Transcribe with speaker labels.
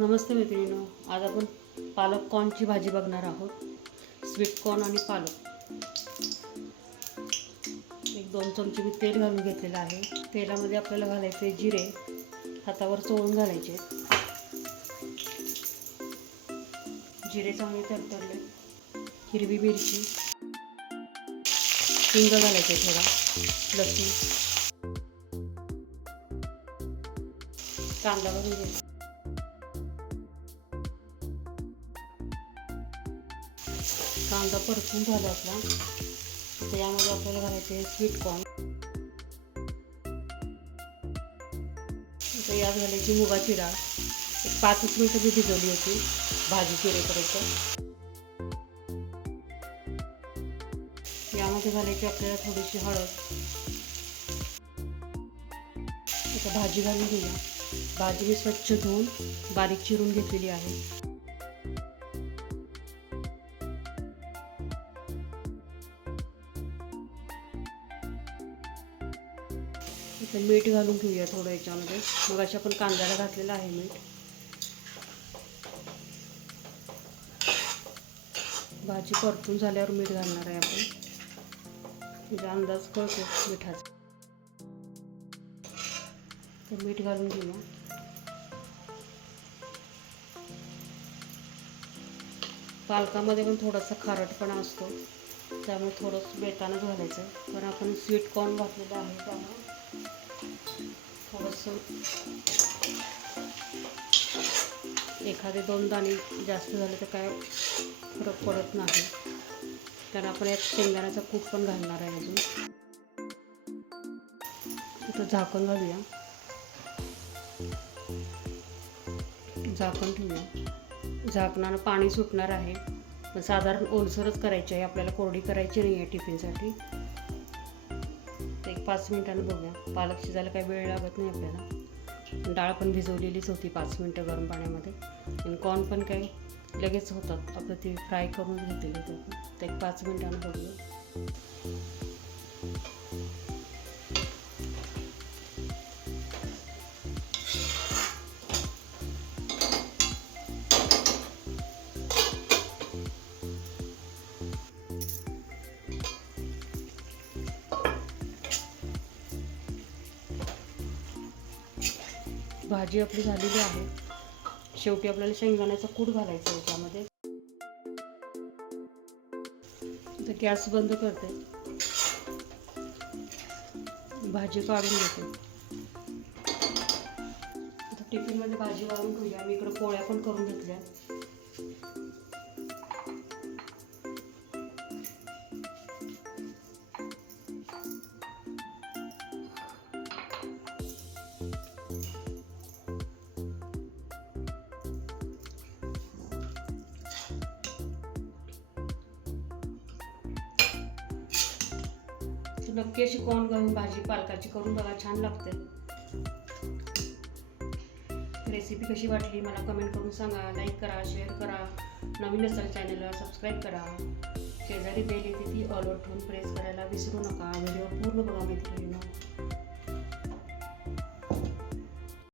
Speaker 1: नमस्ते मैत्रिणीनो आज आपण पालक कॉर्नची भाजी बघणार आहोत. स्वीट कॉर्न आणि पालक. एक दोन चमचे मी तेल घालून घेतलेलं आहे. तेलामध्ये आपल्याला घालायचे जिरे हातावर चोळून घालायचे. जिरे चांगले तरतरले हिरवी मिरची. हिंग घालायचे थोडा. लसूण. कांदा भरून घ्यायचा. कांदा परतून झाला आपला. तर यामध्ये आपल्याला घालायचे स्वीट कॉर्न आता यात घालायची मुगाची डाळ. एक पाच मिनटं मी भिजवली होती भाजी चिरेपर्यंत यामध्ये घालायची आपल्याला थोडीशी हळद. आता भाजी घालून घेऊया. भाजी मी स्वच्छ धुवून बारीक चिरून घेतलेली आहे. इथं मीठ घालून घेऊया थोडं याच्यामध्ये. मग अशा पण कांद्याला घातलेलं आहे मीठ. भाजी परतून झाल्यावर मीठ घालणार आहे आपण. म्हणजे अंदाज कळतो मिठाचा. तर मीठ घालून घेऊया पालकामध्ये पण थोडासा खारटपणा असतो. त्यामुळे थोडंसं बेतानंच घालायचं. कारण आपण स्वीट कॉर्न घातलेलं आहे त्यामुळे थोडंसं. एखादे दोन दाणे जास्त झाले तर काय फरक पडत नाही. कारण आपण यात शेंगदाण्याचा कूट पण घालणार आहे अजून. इथं झाकण घालूया. झाकण ठेवूया. झाकणानं पाणी सुटणार आहे. पण साधारण ओलसरच करायची आहे. आपल्याला कोरडी करायची नाही आहे टिफिनसाठी. तर एक पाच मिनिटानं बघूया. पालक शिजायला काही वेळ लागत नाही आपल्याला. डाळ पण भिजवलेलीच होती पाच मिनटं गरम पाण्यामध्ये. आणि कॉर्न पण काही लगेच होतात आपलं ते फ्राय करून घेतलेले ते एक पाच मिनिटानं बघूया. भाजी आपली झालेली आहे. शेवटी आपल्याला शेंगदाण्याचा कूट घालायचा आहे याच्यामध्ये. तर गॅस बंद करते. भाजी काढून घेते. टिफिनमध्ये भाजी वाळून ठेवूया मी इकडे पोळ्या पण करून घेतल्या. नक्की अशी कोण घालून भाजी पालकाची करून बघा छान लागते. रेसिपी कशी वाटली मला कमेंट करून सांगा. लाईक करा शेअर करा. नवीन असाल चॅनलला सबस्क्राईब करा. शेजारी बेल येते ती ऑल ठेवून प्रेस करायला विसरू नका. व्हिडिओ पूर्ण बघा मैत्रिणींना.